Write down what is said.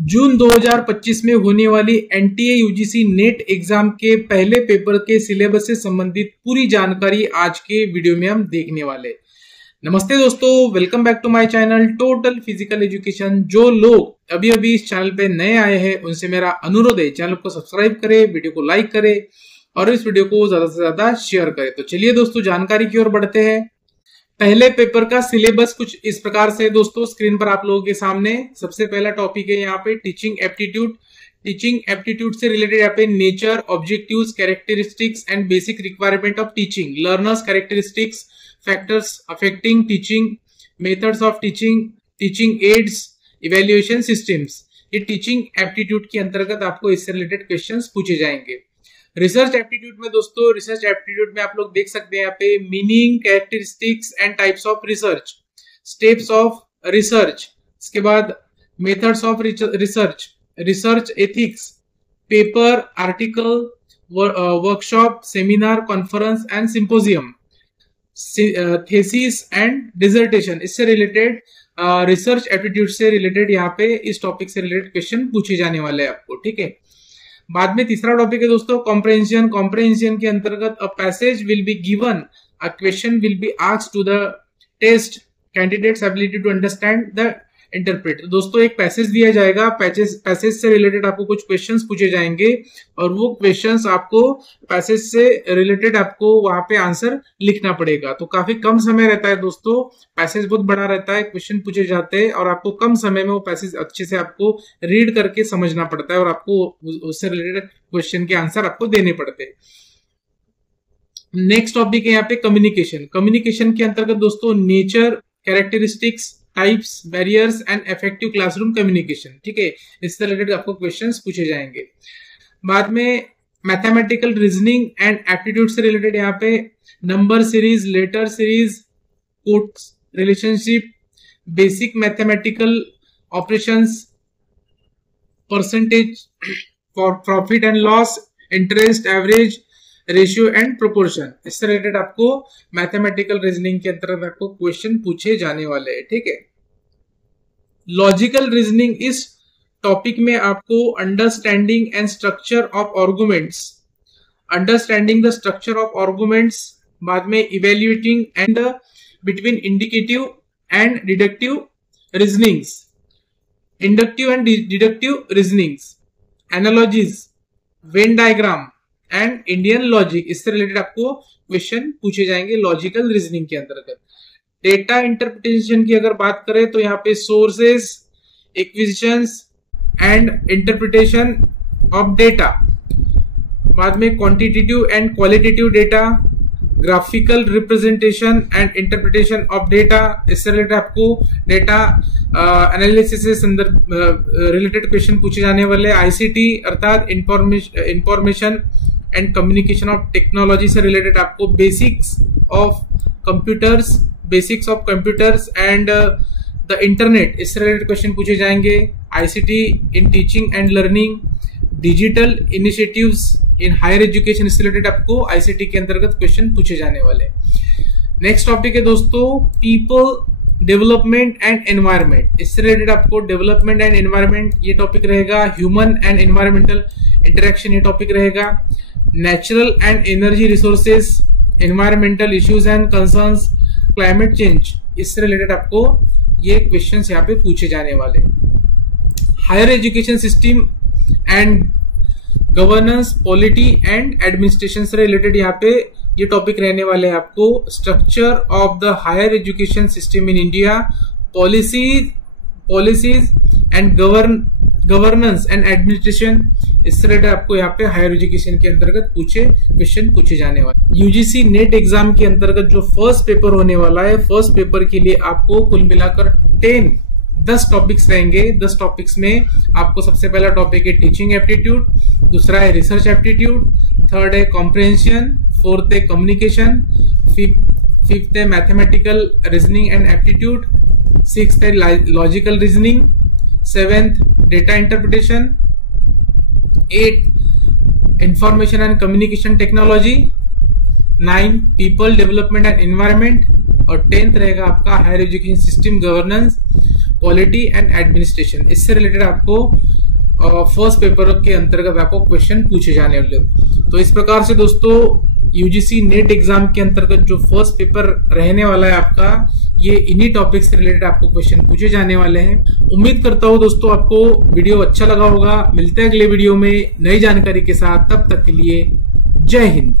जून 2025 में होने वाली एनटीए यूजीसी नेट एग्जाम के पहले पेपर के सिलेबस से संबंधित पूरी जानकारी आज के वीडियो में हम देखने वाले। नमस्ते दोस्तों, welcome back to my channel total physical education. जो लोग अभी अभी इस चैनल पे नए आए हैं उनसे मेरा अनुरोध है, चैनल को सब्सक्राइब करें, वीडियो को लाइक करें और इस वीडियो को ज्यादा से ज्यादा शेयर करें। तो चलिए दोस्तों जानकारी की ओर बढ़ते हैं। पहले पेपर का सिलेबस कुछ इस प्रकार से दोस्तों स्क्रीन पर आप लोगों के सामने। सबसे पहला टॉपिक है यहाँ पे टीचिंग एप्टीट्यूड। टीचिंग एप्टीट्यूड से रिलेटेड यहाँ पे nature, objectives, characteristics and basic requirement of teaching, learners characteristics, factors affecting teaching, methods of teaching, teaching ads, evaluation systems. ये टीचिंग एप्टीट्यूड के अंतर्गत आपको इससे रिलेटेड क्वेश्चंस पूछे जाएंगे। रिसर्च एप्टीट्यूड में दोस्तों, रिसर्च एप्टीट्यूड में आप लोग देख सकते हैं यहाँ पे meaning, characteristics and types of research, steps of research, इसके बाद methods of research, research ethics, paper, article, workshop, seminar, conference and symposium, thesis and dissertation. इससे रिलेटेड रिसर्च एप्टीट्यूड से रिलेटेड यहाँ पे इस टॉपिक से रिलेटेड क्वेश्चन पूछे जाने वाले हैं आपको, ठीक है। बाद में तीसरा टॉपिक है दोस्तों कॉम्प्रहेंशन। कॉम्प्रहेंशन के अंतर्गत a passage will be given, a question will be asked to the test candidates ability to understand the interpret. दोस्तों एक पैसेज दिया जाएगा, पैसेज से रिलेटेड आपको कुछ क्वेश्चंस पूछे जाएंगे और वो क्वेश्चंस आपको पैसेज से रिलेटेड आपको वहां पे आंसर लिखना पड़ेगा। तो काफी कम समय रहता है दोस्तों, पैसेज बहुत बड़ा रहता है, क्वेश्चन पूछे जाते हैं और आपको कम समय में वो पैसेज अच्छे से आपको रीड करके समझना पड़ता है और आपको उससे रिलेटेड क्वेश्चन के आंसर आपको देने पड़ते हैं। नेक्स्ट टॉपिक है यहाँ पे कम्युनिकेशन। कम्युनिकेशन के अंतर्गत दोस्तों nature, characteristics, types, barriers and effective classroom communication, ठीक है। इससे रिलेटेड आपको क्वेश्चंस पूछे जाएंगे। बाद में मैथमेटिकल रीजनिंग एंड एप्टीट्यूड से रिलेटेड यहाँ पे number series, letter series, quotes relationship, basic mathematical operations, percentage, profit and loss, interest, average, ratio and proportion. इससे रिलेटेड आपको मैथमेटिकल रीजनिंग के अंतर्गत आपको क्वेश्चन पूछे जाने वाले हैं, ठीक है। लॉजिकल रीजनिंग, इस टॉपिक में आपको understanding and structure of arguments, understanding the structure of arguments, बाद में evaluating and between indicative and deductive reasonings, inductive and deductive reasonings, analogies, Venn diagram and Indian logic. इससे रिलेटेड आपको question पूछे जाएंगे logical reasoning के अंतर्गत। Data interpretation की अगर बात करें तो यहाँ पे sources, acquisitions and interpretation of data, बाद में quantitative and qualitative data, graphical representation and interpretation of data. इससे रिलेटेड आपको डेटा एनालिसिस से संदर्भ रिलेटेड क्वेश्चन पूछे जाने वाले। आईसीटी अर्थात information and communication of technology से रिलेटेड आपको basics of computers and the internet, इससे रिलेटेड क्वेश्चन पूछे जाएंगे। ICT in teaching and learning, digital initiatives in higher education, इससे रिलेटेड आपको आईसीटी के अंतर्गत क्वेश्चन पूछे जाने वाले। नेक्स्ट टॉपिक है दोस्तों पीपल, डेवलपमेंट एंड एनवायरमेंट। इससे रिलेटेड आपको डेवलपमेंट एंड एनवायरमेंट ये टॉपिक रहेगा। ह्यूमन एंड एनवायरमेंटल इंटरेक्शन ये टॉपिक रहेगा। Natural and energy resources, environmental issues and concerns, climate change, इससे रिलेटेड आपको ये क्वेश्चंस यहाँ पे पूछे जाने वाले। Higher education system and governance, polity and administration से रिलेटेड यहाँ पे ये टॉपिक रहने वाले हैं आपको। Structure of the higher education system in India, policies and governance and administration, इससे रिलेटेड आपको यहाँ पे हायर एजुकेशन के अंतर्गत क्वेश्चन पूछे जाने वाले। यूजीसी नेट एग्जाम के अंतर्गत जो फर्स्ट पेपर होने वाला है, फर्स्ट पेपर के लिए आपको कुल मिलाकर 10 टॉपिक्स रहेंगे। 10 टॉपिक्स में आपको सबसे पहला टॉपिक है टीचिंग एप्टीट्यूड, दूसरा है रिसर्च एप्टीट्यूड, थर्ड है कॉम्प्रहेंशन, फोर्थ है कम्युनिकेशन, फिफ्थ है mathematical reasoning and aptitude, sixth है logical reasoning, seventh data interpretation, 8 information and communication technology, 9 people development and environment और 10th रहेगा आपका higher education system, governance, polity and administration. इससे related आपको first paper के अंतर्गत आपको क्वेश्चन पूछे जाने वाले। तो इस प्रकार से दोस्तों यूजीसी नेट एग्जाम के अंतर्गत जो फर्स्ट पेपर रहने वाला है आपका, ये इन्हीं टॉपिक से रिलेटेड आपको क्वेश्चन पूछे जाने वाले हैं। उम्मीद करता हूं दोस्तों आपको वीडियो अच्छा लगा होगा। मिलते हैं अगले वीडियो में नई जानकारी के साथ, तब तक के लिए जय हिंद।